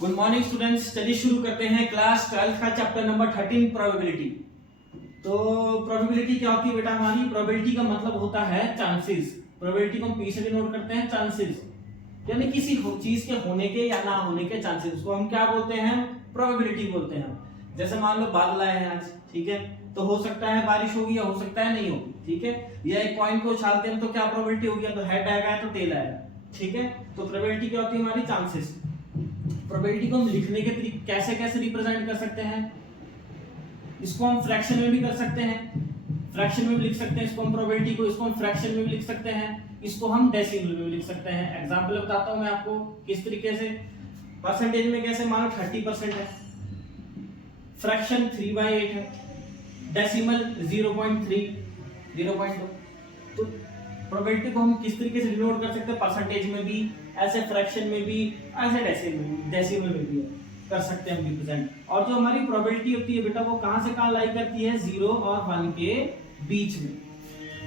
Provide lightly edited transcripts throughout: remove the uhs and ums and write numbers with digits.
Good morning students, चलिए शुरू करते हैं क्लास 12 का चैप्टर नंबर 13 प्रोबेबिलिटी। तो प्रोबेबिलिटी क्या होती है बेटा? हमारी प्रोबेबिलिटी का मतलब होता है चांसेस। प्रोबेबिलिटी को हम पी से डिनोट करते हैं चांसेस, यानी किसी चीज के होने के या ना होने के चांसेस, उसको हम क्या बोलते हैं? प्रोबेबिलिटी बोलते हैं। जैसे मान लो बादल आए हैं आज, ठीक है, तो हो सकता है बारिश होगी या हो सकता है नहीं होगी, ठीक है। या एक कॉइन को उछालते हैं तो क्या प्रोबेबिलिटी होगी? तो हेड आएगा तो टेल आएगा, ठीक है। तो प्रोबेबिलिटी क्या होती है? हमारी चांसेस। प्रोबेबिलिटी को हम लिखने के तरीके कैसे कैसे रिप्रेजेंट कर सकते हैं? इसको हम फ्रैक्शन में भी कर सकते हैं, फ्रैक्शन में भी लिख सकते हैं इसको हम प्रोबेबिलिटी को। इसको हम फ्रैक्शन में भी लिख सकते हैं, इसको हम डेसिमल में भी लिख सकते हैं। एग्जांपल बताता हूं मैं आपको किस तरीके से। परसेंटेज में कैसे? मान लो 30% है, फ्रैक्शन 3/8 है, डेसिमल 0.3 0.2। तो प्रोबेबिलिटी को हम किस तरीके से डिनोट कर सकते हैं? परसेंटेज में भी, ऐसे फ्रैक्शन में भी, ऐसे डेसिमल में भी कर सकते हैं हम रिप्रेजेंट। और जो हमारी प्रोबेबिलिटी होती है बेटा, वो कहां से कहां लाई करती है? 0 और 1 के बीच में।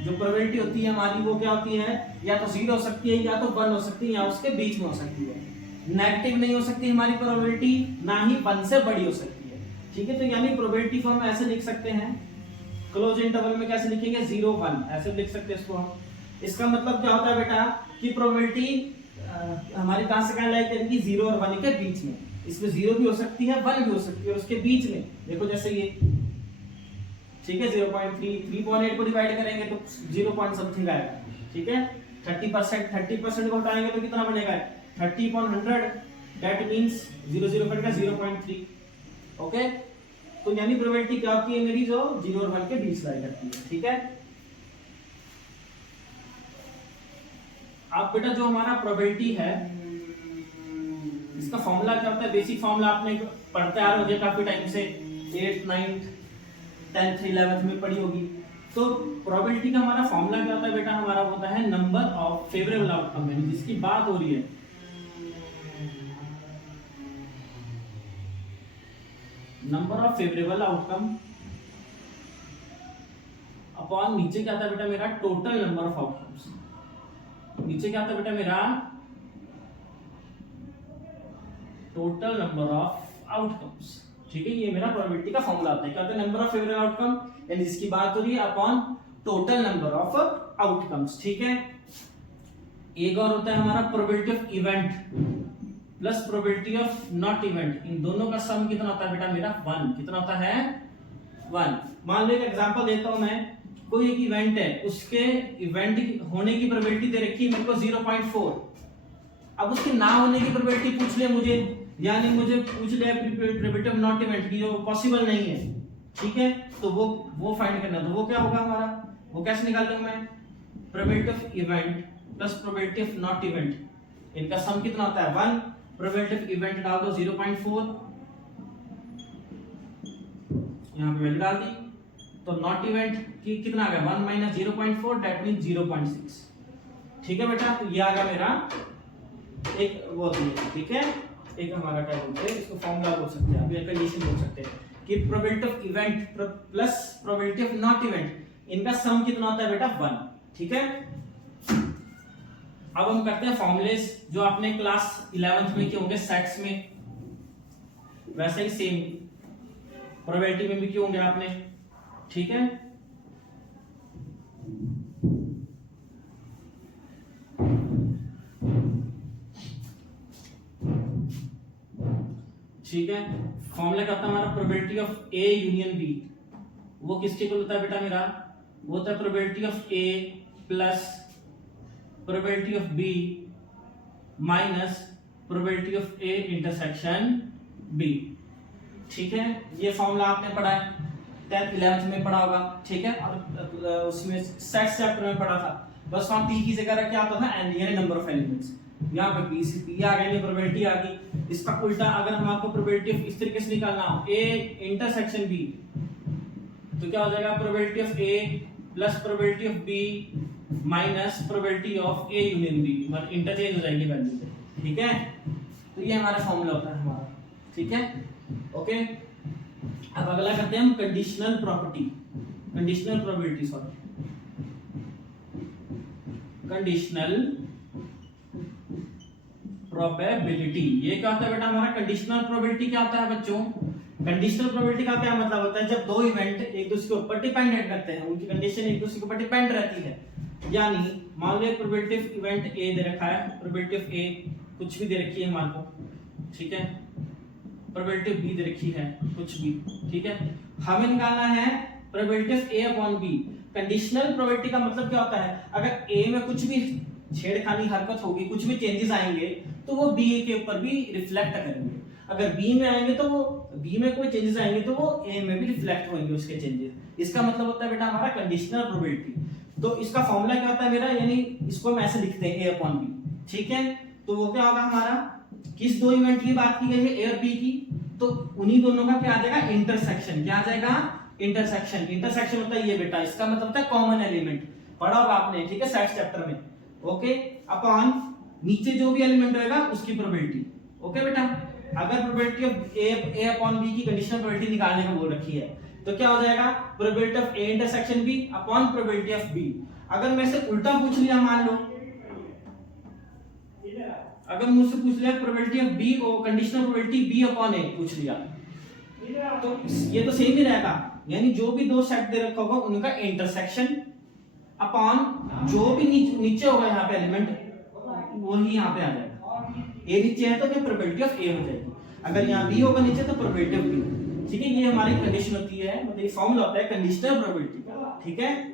जो प्रोबेबिलिटी होती है हमारी वो क्या होती है? या तो 0 हो सकती है, या तो 1 हो सकती है, या उसके बीच में हो सकती है। नेगेटिव नहीं हो सकती हमारी प्रोबेबिलिटी, ना ही 1 से बड़ी हो सकती है, ठीक है। तो यानी प्रोबेबिलिटी को हम ऐसे लिख सकते हैं, क्लोज इंटरवल में कैसे लिखेंगे? 0 1 ऐसे लिख सकते हैं इसको हम। इसका मतलब क्या होता है बेटा कि प्रोबेबिलिटी हमारी कहां से कहां लाई करेगी? 0 और 1 के बीच में। इसमें 0 भी हो सकती है, 1 भी हो सकती है, और उसके बीच में देखो जैसे ये, ठीक है। 0.3 3.8 को डिवाइड करेंगे तो 0 समथिंग आएगा, ठीक है। 30% को हटाएंगे तो कितना बनेगा? 30/100, दैट मींस 0 0 कटेगा 0.3। ओके, तो यानी प्रोबेबिलिटी क्या होती है मेरी? जो 0 और 1 के बीच लाई करती है, ठीक है। अब बेटा जो हमारा प्रोबेबिलिटी है, इसका फॉर्मूला क्या होता है? बेसिक फॉर्मूला आपने पढ़ते आ रहे हो काफी टाइम से, 8th 9th 10th 11th में पढ़ी होगी। तो प्रोबेबिलिटी का हमारा फॉर्मूला क्या होता है बेटा? हमारा होता है नंबर ऑफ फेवरेबल आउटकम, यानी जिसकी बात हो रही है, number of favourable outcome upon, नीचे क्या था बेटा मेरा? Total number of outcomes. नीचे क्या था बेटा मेरा? टोटल नंबर ऑफ आउटकम्स, ठीक है। ये मेरा प्रोबेबिलिटी का फॉर्मूला आता है। क्या होता है? नंबर ऑफ फेवरेबल आउटकम, यानी जिसकी बात हो रही है, upon total number of outcomes, ठीक है। एक और होता है हमारा probability of event plus probability of not event. इन दोनों का सम कितना होता है बेटा मेरा? 1। कितना होता है? 1। मान लो एक एग्जांपल देता हूं मैं, कोई एक इवेंट है, उसके इवेंट होने की प्रोबेबिलिटी दे रखी है मेरे को 0.4। अब उसके ना होने की प्रोबेबिलिटी पूछ ले मुझे, यानी मुझे पूछ ले प्रोबेबिलिटी ऑफ नॉट इवेंट की, जो पॉसिबल नहीं है, ठीक है। तो वो फाइंड करना है। तो वो क्या होगा हमारा? वो कैसे निकाल लूं मैं? Probability of event plus probability of not event, इनका सम कितना होता है? 1। प्रोबेबिलिटी ऑफ इवेंट डाल दो 0.4, यहां पे वैल्यू डाल दी, तो नॉट इवेंट की कितना आ गया? 1 माइनस 0.4, दैट मींस 0.6, ठीक है बेटा। तो ये आ गया मेरा एक वो दिए, ठीक है। एक हमारा क्या बोलते हैं इसको? फॉर्मूला बोल सकते हैं, अभी कंडीशन बोल सकते हैं कि probability of event plus probability of not event, इनका सम कितना होता है बेटा? 1, ठीक है। अब हम करते हैं फॉर्मूलेस, जो आपने क्लास 11th में किए होंगे सेट्स में, वैसे ही सेम प्रोबेबिलिटी में भी किए होंगे आपने, ठीक है। ठीक है, फॉर्मूला क्या होता है हमारा? Probability of A union B, वो किसके इक्वल होता है बेटा मेरा? वो होता है probability of A plus probability of B minus probability of A intersection B, ठीक है। ये फॉर्मूला आपने पढ़ा है 10th 11th में पढ़ा होगा, ठीक है। और उसमें सेट्स चैप्टर में पढ़ा था। बस वहां पी की जगह क्या आता था? एन, यानी नंबर ऑफ एलिमेंट्स। यहाँ पे पी आ गई, प्रोबेबिलिटी आ गई। इसका उल्टा अगर हम आपको प्रोबेबिलिटी ऑफ इस तरीके से निकालना हो, ए इंटरसेक्शन बी, तो क्या हो जाएगा? Probability of A plus probability of B minus probability of A union B, मतलब इंटरचेंज हो जाएगी वैल्यू, ठीक है। तो ये हमारा फॉर्मूला होता है हमारा, ठीक है। ओके, अब अगला करते हैं हम conditional property, conditional probability, sorry, conditional probability. ये क्या होता है बेटा हमारा कंडीशनल प्रोबेबिलिटी। क्या होता है बच्चों, कंडीशनल प्रोबेबिलिटी का क्या मतलब होता है, जब दो इवेंट एक दूसरे के ऊपर डिपेंडेंट करते हैं, उनकी कंडीशन एक दूसरे के ऊपर डिपेंड रहती है। यानी मान लो एक प्रोबेबिलिटी इवेंट ए दे रखा है, प्रोबेबिलिटी ऑफ ए कुछ भी दे रखी है मान लो, ठीक है, प्रोबेबिलिटी बी दे रखी है कुछ भी, ठीक है। हमें निकालना है probability of A upon B. Conditional probability का मतलब क्या होता है, अगर ए में कुछ भी छेड़खानी हरकत होगी, कुछ भी चेंजेस आएंगे तो वो बी के ऊपर भी रिफ्लेक्ट करेंगे। अगर बी में आएंगे तो वो बी में कोई चेंजेस आएंगे तो वो ए में भी रिफ्लेक्ट होंगे उसके चेंजेस। इसका मतलब होता है बेटा हमारा कंडीशनल प्रोबेबिलिटी। तो इसका फॉर्मूला क्या होता है मेरा, यानी इसको हम ऐसे लिखते हैं ए अपॉन बी, ठीक है। तो वो क्या होगा हमारा, किस दो इवेंट की बात की गई है, ए और बी की, तो उन्हीं दोनों का क्या आ जाएगा, इंटरसेक्शन। क्या आ जाएगा, इंटरसेक्शन। इंटरसेक्शन होता है ये बेटा, इसका मतलब होता है कॉमन एलिमेंट, पढ़ा होगा आपने, ठीक है, सेट चैप्टर में, ओके। अपॉन नीचे जो भी एलिमेंट रहेगा उसकी प्रोबेबिलिटी, ओके बेटा। अगर probability of A upon B की कंडीशनल प्रोबेबिलिटी निकालने को बोल रखी है तो क्या हो जाएगा, probability of A intersection B upon probability of B. अगर मैं से उल्टा पूछ लिया, मान लो अगर मुझसे पूछ लिया प्रोबेबिलिटी ऑफ बी और कंडीशनल प्रोबेबिलिटी बी अपॉन ए पूछ लिया, तो ये तो सेम ही रहेगा, यानी जो भी दो सेट दे रखा होगा उनका इंटरसेक्शन अपॉन जो भी नीचे होगा यहाँ पे एलिमेंट वही यहाँ पे आ जाएगा। ए नीचे है तो क्या प्रोबेबिलिटी ऑफ ए हो जाएगी, अगर यहाँ बी होगा नीचे तो प्रोबेबिलिटी ऑफ बी, ठीक है। ये हमारी कंडीशन होती है, मतलब ये फॉर्मूला होता है कंडीशनल प्रोबेबिलिटी का, ठीक है।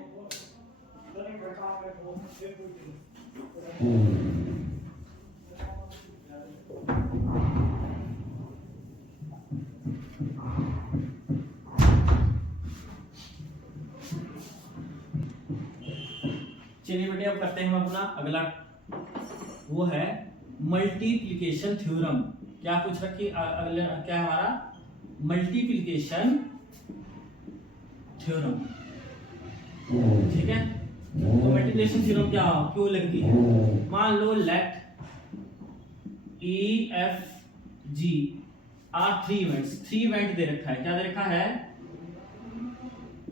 चलिए बेटे अब करते हैं हम अपना अगला, वो है मल्टीप्लिकेशन थ्योरम। क्या पूछ रखी अगले, क्या हमारा मल्टीप्लिकेशन थ्योरम, ठीक है। तो मल्टीप्लिकेशन थ्योरम क्या क्यों लगती है, मान लो let E F G are three events, three event दे रखा है, क्या दे रखा है,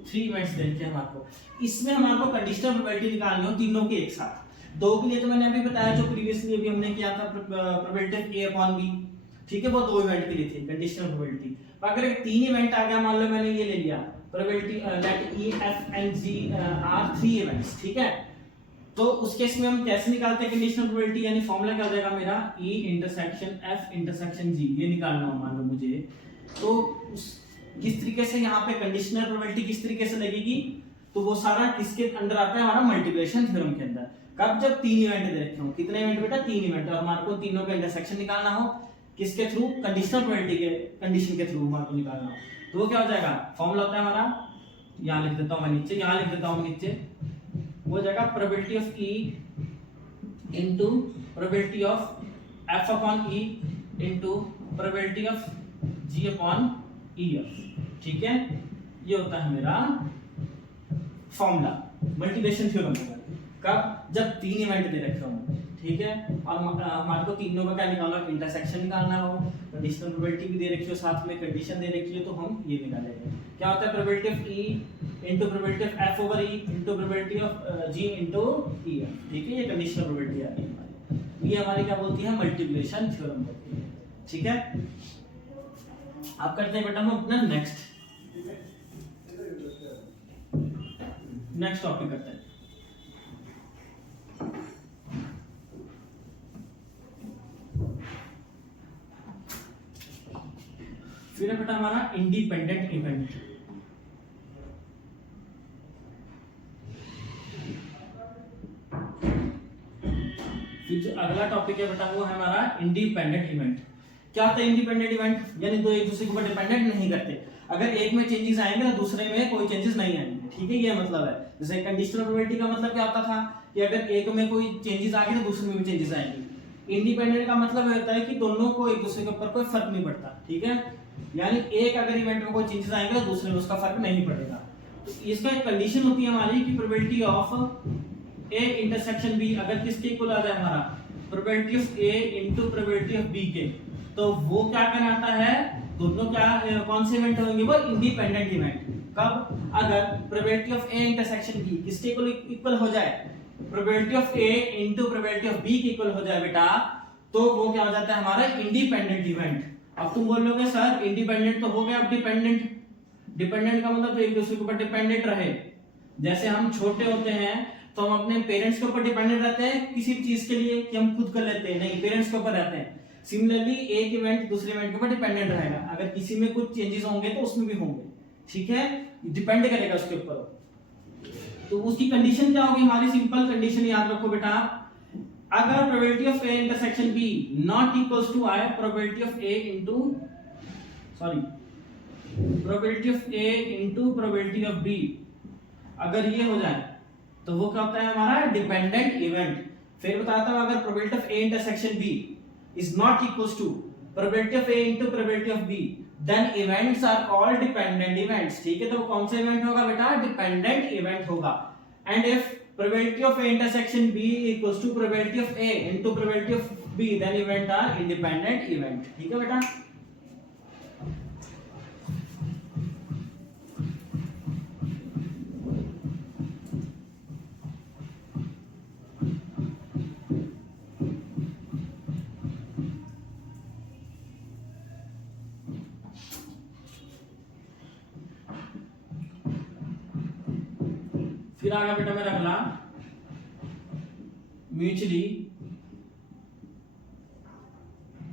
थ्री इवेंट्स दे रखे हैं हमारे को। इसमें हमारे को कंडीशनल प्रोबेबिलिटी निकालनी हो तीनों की एक साथ। दो के लिए तो मैंने अभी बताया जो प्रीवियसली अभी हमने किया था, probability of A upon B, ठीक है, वो दो इवेंट के लिए थी कंडीशनल प्रोबेबिलिटी। अगर एक तीन इवेंट आ गया, मान लो मैंने ये ले लिया probability let E F and G are three events, ठीक है, तो उस केस में हम कैसे निकालते हैं कंडीशनल प्रोबेबिलिटी, यानी फॉर्मूला क्या हो जाएगा मेरा, ई इंटरसेक्शन एफ इंटरसेक्शन जी, ये निकालना हो मान लो मुझे, तो किस तरीके से यहाँ पे कंडीशनल प्रोबेबिलिटी किस तरीके से लगेगी, तो वो सारा किसके अंदर आता है, हमारा मल्टीप्लिकेशन थ्योरम के अंदर। कब, जब तीन इवेंट दे रखे हो, कितने इवेंट बेटा, तीन इवेंट, और हमारे को तीनों का इंटरसेक्शन निकालना हो, किसके थ्रू, कंडीशनल प्रोबेबिलिटी के कंडीशन के थ्रू हमारे को निकालना हो, तो वो क्या हो जाएगा, फॉर्मूला होता है हमारा, यहाँ लिख देता हूँ मैं नीचे, यहाँ लिख देता हूँ नीचे, वो जाएगा probability of E into probability of F upon E into probability of G upon E F, ठीक है। ये होता है मेरा फॉर्मूला मल्टीप्लिकेशन थ्योरम का। कब, जब तीन इवेंट दे रखे हो, ठीक है, और हमारे को तीनों का क्या निकालना हो, इंटरसेक्शन निकालना हो, कंडीशनल प्रोबेबिलिटी भी दे रखी हो, साथ में कंडीशन दे रखी हो, तो हम ये निकालेंगे। क्या होता है, probability of E into probability of F over E into probability of G into E F, ठीक है, ये कंडीशनल प्रोबेबिलिटी आ रही है हमारी। ये हमारी क्या बोलती है, मल्टीप्लिकेशन थ्योरम बोलती है, ठीक है। आप करते हैं बेटा हम अपना नेक्स्ट टॉपिक करते हैं। फिर है बेटा हमारा इंडिपेंडेंट इवेंट। फिर जो अगला टॉपिक है बेटा वो है हमारा इंडिपेंडेंट इवेंट। क्या होता है इंडिपेंडेंट इवेंट, यानी दो एक दूसरे के ऊपर डिपेंडेंट नहीं करते, अगर एक में चेंजेस आएंगे तो दूसरे में कोई चेंजेस नहीं आएंगे, ठीक है, ये मतलब है। जैसे कंडीशनल प्रोबेबिलिटी का मतलब क्या होता था कि अगर एक में कोई चेंजेस आ गए तो दूसरे में भी चेंजेस आएंगे। इंडिपेंडेंट का मतलब होता है कि दोनों को एक दूसरे के ऊपर कोई फर्क नहीं पड़ता, ठीक है, यानी एक अगर इवेंट में कोई चेंजेस आएंगे तो दूसरे में उसका फर्क नहीं पड़ेगा। तो इसका एक कंडीशन होती है हमारी कि probability of A intersection B अगर किसके इक्वल आ जाए, हमारा probability of A into probability of B के, तो वो क्या कहलाता है, दोनों क्या कौन से इवेंट होंगे, वो इंडिपेंडेंट इवेंट। कब, अगर probability of A intersection B किसके इक्वल हो जाए, probability of A into probability of B के इक्वल हो जाए बेटा, तो वो क्या हो जाता है हमारा इंडिपेंडेंट इवेंट। अब तुम बोलोगे सर इंडिपेंडेंट तो हो गया, अब डिपेंडेंट, डिपेंडेंट का मतलब तो एक दूसरे के ऊपर डिपेंडेंट रहे। जैसे हम छोटे होते हैं तो हम अपने पेरेंट्स के ऊपर डिपेंडेंट रहते हैं किसी चीज के लिए कि हम खुद कर लेते हैं, नहीं, पेरेंट्स के ऊपर रहते हैं। सिमिलरली एक इवेंट दूसरे इवेंट के ऊपर डिपेंडेंट रहेगा, अगर किसी में कुछ चेंजेस होंगे तो उसमें भी होंगे, ठीक है, डिपेंड करेगा उसके ऊपर। तो उसकी कंडीशन क्या होगी हमारी, सिंपल कंडीशन याद रखो बेटा, अगर probability of A intersection B not equals to I probability of A into probability of A into probability of B, अगर ये हो जाए तो वो क्या होता है हमारा डिपेंडेंट इवेंट। फिर बताता हूं, अगर probability of A intersection B is not equals to probability of A into probability of B, then events are called dependent events। ठीक है, तो कौन सा इवेंट होगा बेटा, डिपेंडेंट इवेंट होगा। And if probability of A intersection B equals to probability of A into probability of B, then event are independent event। ठीक है बेटा, फिर आ गया बेटा मेरा अगला म्यूचुअली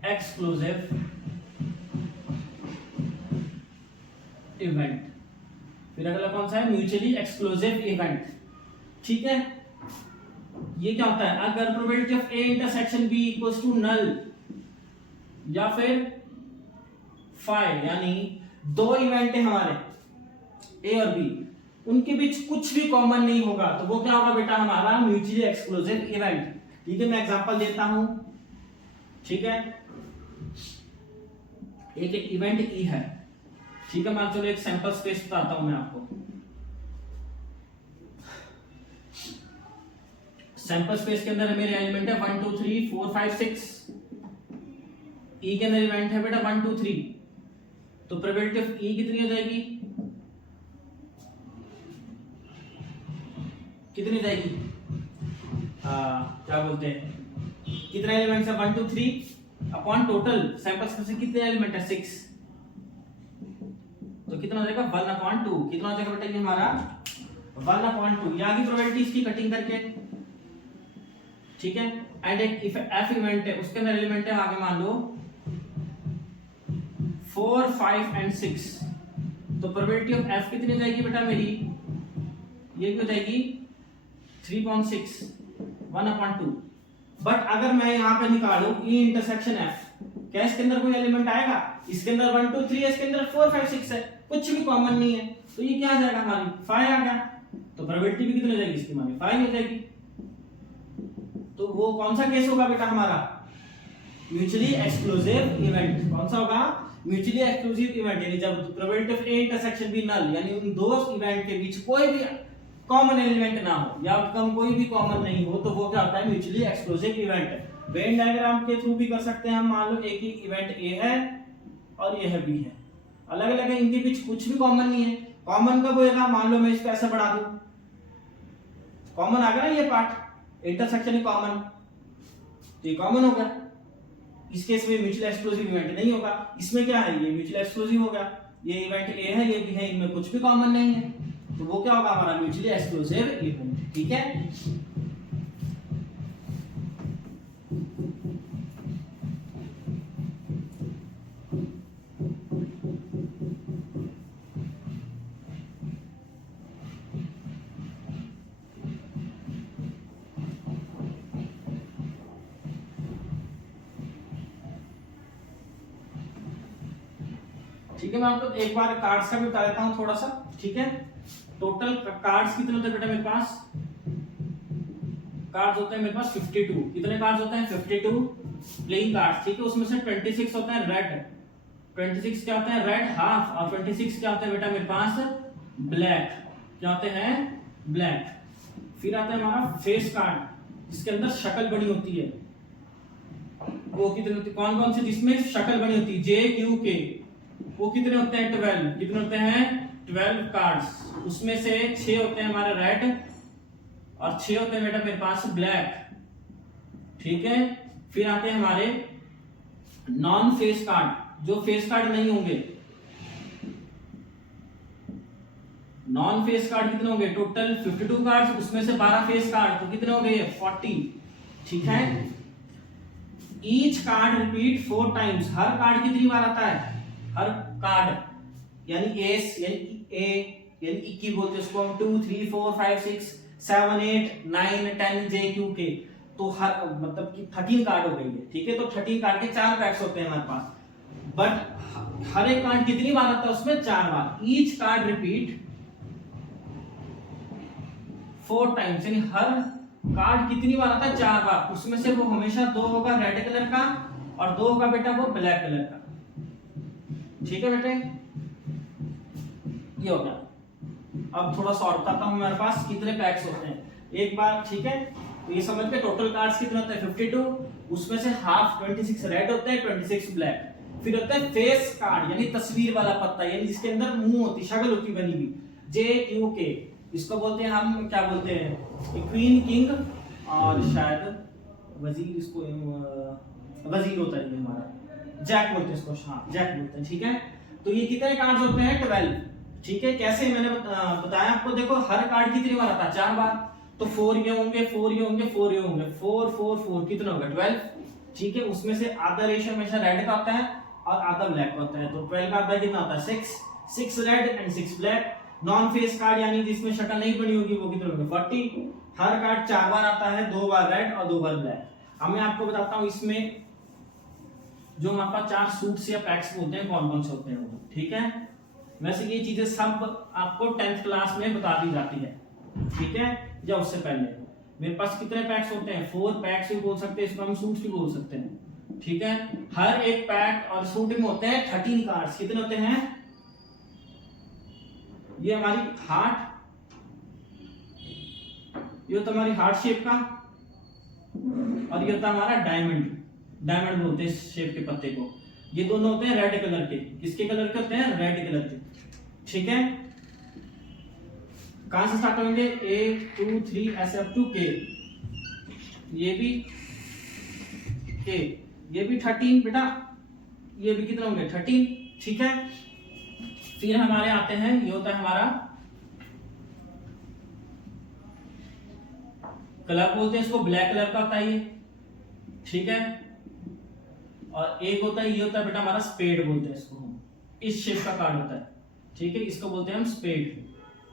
एक्सक्लूसिव इवेंट। फिर अगला कौन सा है, म्यूचुअली एक्सक्लूसिव इवेंट। ठीक है, ये क्या होता है, अगर probability of A intersection B equals to null या फिर फाई, यानी दो इवेंट है हमारे ए और बी, उनके बीच कुछ भी कॉमन नहीं होगा, तो वो क्या होगा बेटा हमारा म्यूचुअली एक्सक्लूसिव इवेंट। ठीक है, मैं एग्जांपल देता हूं। ठीक है, एक इवेंट ई है, ठीक है, मैं चलो एक सैंपल स्पेस बताता हूं मैं आपको। सैंपल स्पेस के अंदर मेरे एलिमेंट है 1 2 3 4 5 6, ई के अंदर इवेंट है बेटा 1 2 3, तो प्रोबेबिलिटी ऑफ ई कितनी हो जाएगी, कितनी जाएगी, क्या बोलते हैं, कितने एलिमेंट्स है 1 2 3 अपॉन टोटल सैंपल स्पेस से कितने एलिमेंट है 6, तो कितना हो जाएगा 1/2, कितना हो जाएगा बेटा ये हमारा 1/2। ये आगे प्रोबेबिलिटी इसकी कटिंग करके, ठीक है। एंड एक एफ इवेंट है, उसके अंदर एलिमेंट है आगे मान लो 4 5 एंड 6, तो प्रोबेबिलिटी ऑफ एफ कितनी हो जाएगी बेटा मेरी, ये भी हो जाएगी 3.6 1/2। बट अगर मैं यहाँ पे निकालूं ई इंटरसेक्शन एफ, क्या इसके अंदर कोई एलिमेंट आएगा, इसके अंदर 1 2 3 है, इसके अंदर 4 5 6 है, कुछ भी कॉमन नहीं है, तो ये क्या आ जाएगा हमारी 5 आ गया, तो प्रोबेबिलिटी भी कितनी हो जाएगी इसकी हमारी 5 हो जाएगी। तो वो कौन सा केस होगा बेटा हमारा, म्यूचुअली एक्सक्लूसिव इवेंट। कौन सा होगा, म्यूचुअली एक्सक्लूसिव इवेंट, यानी जब probability of A intersection B null, यानी उन दो इवेंट के बीच कोई भी कॉमन एलिमेंट ना हो या आउटकम कोई भी कॉमन नहीं हो, तो वो क्या होता है mutually exclusive event. Venn diagram के थ्रू भी कर सकते हैं हम, मान लो एक ही इवेंट ए है और ये है बी है, अलग अलग है, इनके बीच कुछ भी कॉमन नहीं है। कॉमन कब होएगा, मान लो मैं इसको ऐसे बढ़ा दूं, कॉमन आ गया ना ये पार्ट, इंटरसेक्शन कॉमन, तो ये कॉमन होगा। इस केस में म्यूचुअल एक्सक्लूसिव इवेंट नहीं होगा, इसमें क्या है, ये म्यूचुअल एक्सक्लूसिव होगा, ये इवेंट ए है ये बी है, इनमें कुछ भी कॉमन नहीं है, तो वो क्या होगा हमारा म्यूचुअली एक्सक्लूसिव इवेंट। ठीक है, ठीक है, मैं आपको एक बार कार्ड्स का भी बता देता हूं थोड़ा सा। ठीक है, टोटल कार्ड्स कितने होते हैं बेटा मेरे पास, कार्ड्स होते हैं मेरे पास 52। कितने कार्ड्स होते हैं 52 प्लेइंग कार्ड्स। ठीक है, उसमें से 26 होता है रेड, 26 क्या होता है रेड हाफ, और 26 क्या होता है बेटा मेरे पास ब्लैक, क्या होते हैं ब्लैक। फिर आता है हमारा फेस कार्ड, जिसके अंदर शक्ल बनी होती है, वो कितने होती है, कौन कौन से जिसमें शक्ल बनी होती है जे क्यू के, वो कितने होते हैं 12। कितने होते हैं 12 कार्ड्स, उसमें से 6 होते हैं हमारे रेड और 6 होते हैं बेटा मेरे पास ब्लैक। ठीक है, फिर आते हैं हमारे नॉन फेस कार्ड, जो फेस कार्ड नहीं होंगे। नॉन फेस कार्ड कितने होंगे? टोटल 52 कार्ड्स, उसमें से 12 फेस कार्ड, तो कितने हो गए? 40। ठीक है। ईच कार्ड रिपीट 4 टाइम्स, हर कार्ड कितनी बार आता है? हर कार्ड यानी एस यानी ए यानी 21 बोलते हैं उसको हम, 2 3 4 5 6 7 8 9 10 जे क्यू के, तो हर मतलब कि 13 कार्ड हो गई है। ठीक है, तो 13 कार्ड के 4 पैक्स होते हैं हमारे पास, बट हर एक कार्ड कितनी बार आता है? उसमें 4 बार। ईच कार्ड रिपीट 4 टाइम्स, यानी हर कार्ड कितनी बार आता है? 4 बार। उसमें से वो हमेशा 2 होगा रेड कलर का और 2 होगा बेटा वो ब्लैक कलर का। ठीक है बेटे, ये हो गया। अब थोड़ा सा और बताता हूं मेरे पास कितने पैक्स होते हैं एक बार। ठीक है, तो ये समझ के टोटल कार्ड्स कितने होते हैं? 52, उसमें से हाफ 26 रेड होते हैं, 26 ब्लैक। फिर होता है फेस कार्ड यानी तस्वीर वाला पत्ता, यानी जिसके अंदर मुंह होती, शक्ल होती बनी हुई, जे क्यू के, इसको बोलते हैं हम क्या बोलते हैं? क्वीन, किंग और शायद वजीर, इसको वजीर होता है ये हमारा, जैक बोलते हैं इसको, हाँ जैक बोलते हैं। ठीक है, तो ये कितने कार्ड्स होते हैं? 12। ठीक है, कैसे मैंने बताया आपको, देखो हर कार्ड कितनी बार आता है? 4 बार, तो 4 ये होंगे, 4 ये होंगे, 4 ये होंगे, 4 4 4 कितना होगा? 12। ठीक है, उसमें से आधा रेशियो हमेशा रेड का होता है और आधा ब्लैक का होता है, तो 12 का आधा कितना होता है? 6 red and 6 black. Non face card यानी जिसमें शक्ल नहीं बनी होगी वो कितने होंगे? 40। हर कार्ड 4 बार आता है, 2 बार रेड और 2 बार ब्लैक। अब मैं आपको बताता हूं इसमें जो हमारे पास 4 सूट्स या पैक्स बोलते हैं कौन कौन से होते हैं वो। ठीक है, वैसे ये चीजें सब आपको 10th क्लास में बता दी जाती है। ठीक है, या उससे पहले मेरे पास कितने पैक्स होते हैं? 4 पैक्स भी बोल सकते हैं, इसको हम सूट्स भी बोल सकते हैं। ठीक है, हर एक पैक और सूट में होते हैं 13 कार्ड्स। कितने होते हैं? ये हमारी हार्ट, ये होता हमारी हार्ट शेप का, और ये होता हमारा डायमंड, डायमंड बोलते हैं इस शेप के पत्ते को। ये दोनों होते हैं रेड कलर के। किसके कलर के होते हैं? रेड कलर के। ठीक है, कहां से स्टार्ट होंगे? 1 2 3 ऐसे अप टू के, ये भी के, ये भी 13 बेटा, ये भी कितने होंगे? 13। ठीक है, फिर हमारे आते हैं, ये होता है हमारा कलर बोलते हैं इसको, ब्लैक कलर का होता है ये। ठीक है, और एक होता है, ये होता है बेटा हमारा स्पेड बोलते हैं इसको हम, इस शेप का कार्ड होता है। ठीक है, इसको बोलते हैं हम स्पेड।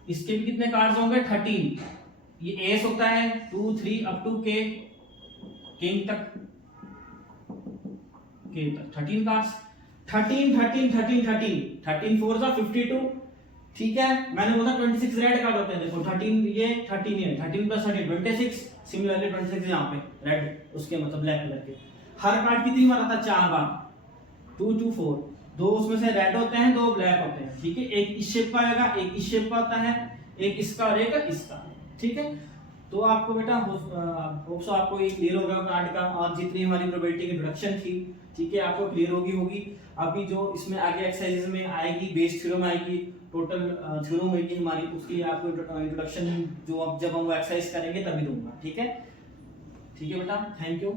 इसके भी कितने कार्ड्स होंगे? 13। ये एस होता है 2 3 अप टू के, किंग तक, के तक 13 कार्ड्स। 13 13 13 13 13 4 जा 52। ठीक है, मैंने बोला 26 रेड कार्ड होते हैं, देखो 13 ये 13 ये 13 प्लस 13 26। सिमिलरली 26 यहाँ पे रेड, उसके मतलब ब्लैक कलर के। हर कार्ड कितनी बार आता है? 4 बार, 2 2 4, 2 उसमें से रेड होते हैं, 2 ब्लैक होते हैं। ठीक है, एक इस शेप का आएगा, एक इस शेप का होता है, एक इसका और एक इसका। ठीक है, तो आपको बेटा होप सो आपको ये क्लियर हो गया कार्ड का, और जितनी हमारी प्रोबेबिलिटी की इंट्रोडक्शन थी, ठीक है, आपको क्लियर होगी। अभी जो इसमें आगे एक्सरसाइजेस में आएगी, बेस थ्योरम आएगी, टोटल थ्योरम होगी हमारी, उसके लिए आपको इंट्रोडक्शन जो अब जब हम वो एक्सरसाइज करेंगे तभी दूंगा। ठीक है बेटा, थैंक यू।